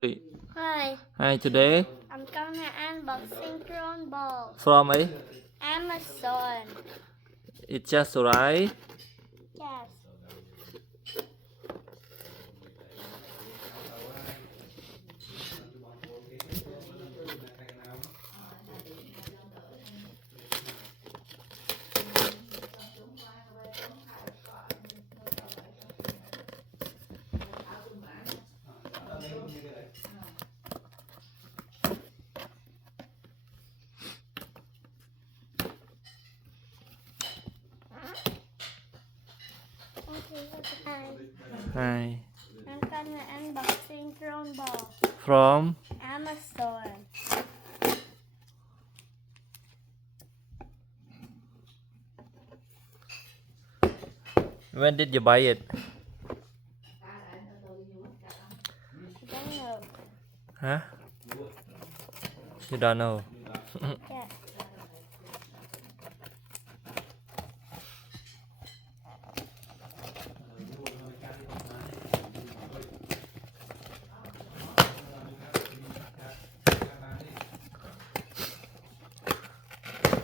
Hey. Hi, Hi, today I'm gonna unboxing drone ball. from a Amazon. it's just right. Yes. Hi, Hi. I'm gonna unboxing drone ball. From Amazon. when did you buy it? Don't know. Huh? You don't know. Yes.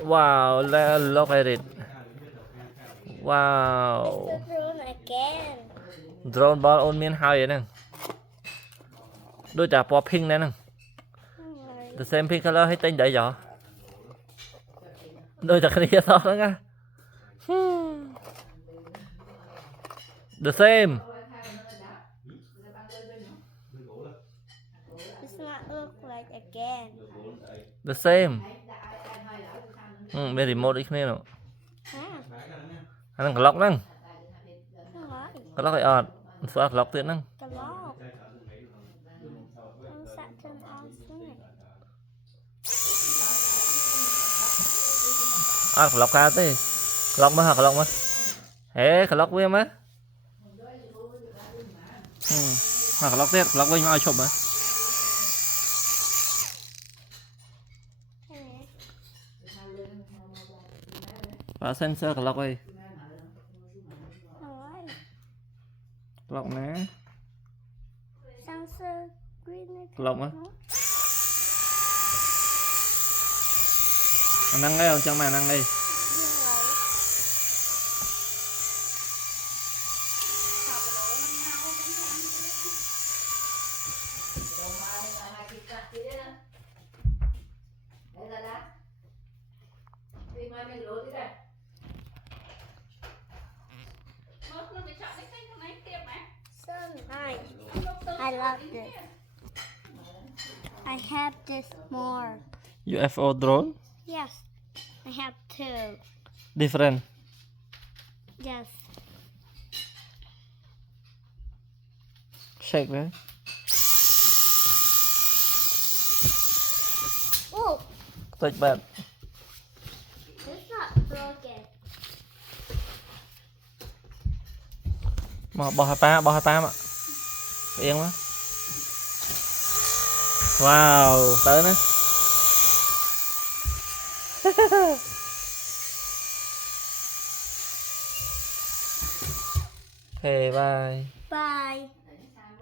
Wow, look at it. It's Wow. the drone again. Drone ball អូនមានហើយហ្នឹងដូចតែពណ៌ pink ដែរហ្នឹង Alright. The same pink color ឲ្យទិញទៅចោដូចតែគ្នាសោះហ្នឹងណា The same It's not look like again. The same មាន remote ដូចគ្នានោះ Ah, អាហ្នឹង clock ហ្នឹង alright. clock ឲ្យអត់ស្អាត clock ទៀតហ្នឹង The lock. Con sạc trên on xuống. អត់ clock កើតទេ clock មើល clock មើលហេ clock វាមើលclock ទៀត clock វិញមកឲ្យឈប់មើល Hey,បើ sensor clock អី alright. clock ណា Sensor green. clock មើលអាហ្នឹងឯងចង់មកអាហ្នឹងឯង So nice. I love this. I have this more. UFO drone Yes, I have two. different Yes. shake ណា Oh, ខ្ទេចបាត់ it's not broken. មកបោះឲ្យប៉ាបោះឲ្យប៉ាមកផ្អៀងមកវ៉ាវទៅណា Okay, bye. Bye.